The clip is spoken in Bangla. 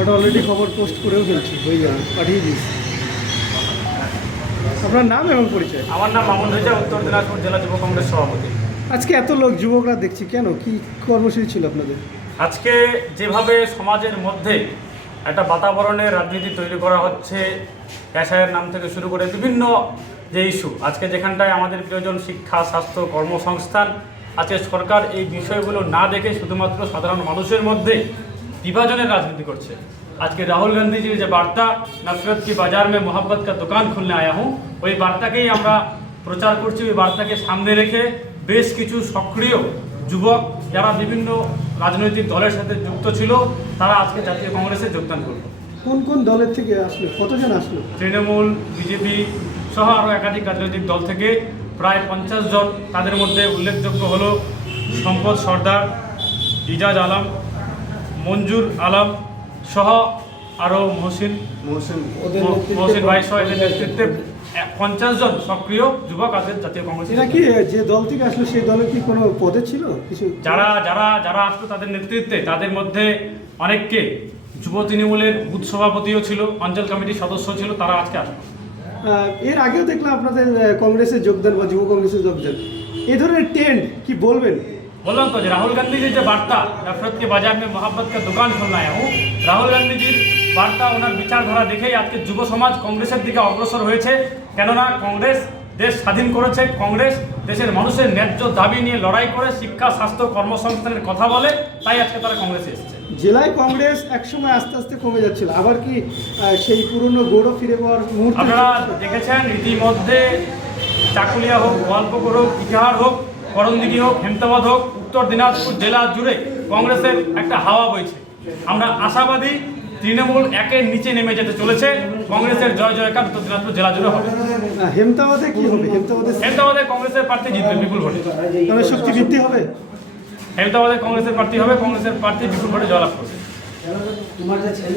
ওটা অলরেডি খবর পোস্ট করেও ফেলছি হয়ে যাবে পাঠিয়ে দিস আপনার নাম এবং পরিচয়? আমার নাম মামুন রেজা উত্তর দিনাজপুর জেলা যুব কংগ্রেস সভাপতি। আজকে এত লোক যুবকরা দেখছি কেন? কি কর্মসূচি ছিল আপনাদের? আজকে যেভাবে সমাজের মধ্যে একটা বাতাবরণের রাজনীতি তৈরি করা হচ্ছে পেশায়ের নাম থেকে শুরু করে বিভিন্ন যে ইস্যু আজকে যেখানটায় আমাদের প্রয়োজন শিক্ষা স্বাস্থ্য কর্মসংস্থান আজকে সরকার এই বিষয়গুলো না দেখে শুধুমাত্র সাধারণ মানুষের মধ্যে বিভাজনের রাজনীতি করছে। আজকে রাহুল গান্ধীজির যে বার্তা নফরত কি বাজার মে মোহাম্মত কা দোকান খুলনে আয়া হুম ওই বার্তাকেই আমরা প্রচার করছি ওই বার্তাকে সামনে রেখে বেশ কিছু সক্রিয় যুবক যারা বিভিন্ন রাজনৈতিক দলের সাথে যুক্ত ছিল তারা আজকে জাতীয় কংগ্রেসে যোগদান করল। কোন কোন দলের থেকে আসলো? কতজন আসলো? তৃণমূল বিজেপি সহ আরও একাধিক রাজনৈতিক দল থেকে প্রায় পঞ্চাশ জন তাদের মধ্যে উল্লেখযোগ্য হল সম্পদ সর্দার ইজাজ আলম মঞ্জুর আলম সহ আরও মহসিন ওদের মহসিন ভাই সহ এদের নেতৃত্বে পঞ্চাশ জন সক্রিয় যুবক আজকে জাতীয় কংগ্রেস নাকি যে দল থেকে আসলো সেই দলে কি কোনো পদে ছিল? কিছু যারা যারা যারা আসলো তাদের নেতৃত্বে তাদের মধ্যে অনেককে যুব তৃণমূলের বুথ সভাপতিও ছিল অঞ্চল কমিটির সদস্য ছিল তারা আজকে আসলো। এর আগেও দেখলাম আপনাদের কংগ্রেসের কংগ্রেসে যোগদান বা যুব কংগ্রেসে যোগদান। এই ধরনের ট্রেন্ড কি বলবেন? বললাম তো যে রাহুল গান্ধীজির যে বার্তা নফরত के बाजार में मोहब्बत का दुकान खोलना है हूँ রাহুল গান্ধীজির বার্তা ওনার বিচারধারা দেখেই আজকে যুব সমাজ কংগ্রেসের দিকে অগ্রসর হয়েছে কেননা কংগ্রেস দেশ স্বাধীন করেছে কংগ্রেস দেশের মানুষের ন্যায্য দাবি নিয়ে লড়াই করে শিক্ষা স্বাস্থ্য কর্মসংস্থানের কথা বলে তাই আজকে তারা কংগ্রেসে এসেছে জেলায় কংগ্রেস একসময় আস্তে আস্তে কমে যাচ্ছিল আবার কি আহ, সেই পুরনো গৌরব ফিরে পাওয়ার মুহূর্তে আপনারা দেখেছেন ইতিমধ্যে চাকুলিয়া হোক গোয়ালপুকুর হোক ইতিহার হোক করণদিঘি হোক হেমতাবাদ হোক উত্তর দিনাজপুর জেলা জুড়ে কংগ্রেসের একটা হাওয়া বইছে। আমরা আশাবাদী তৃণমূল একের নিচে নেমে যেতে চলেছে। কংগ্রেসের জয় জয়কার উত্তর দিনাজপুর জেলা জুড়ে হবে। হেমতাবাদে কি হবে? হেমতাবাদে হেমতাবাদে কংগ্রেসের প্রার্থী জিতবে বিপুল ভোটে। তাহলে শক্তি বৃদ্ধি হবে? হেমতাবাদে কংগ্রেসের প্রার্থী হবে কংগ্রেসের প্রার্থী বিপুল ভোটে জয়লাভ করবে।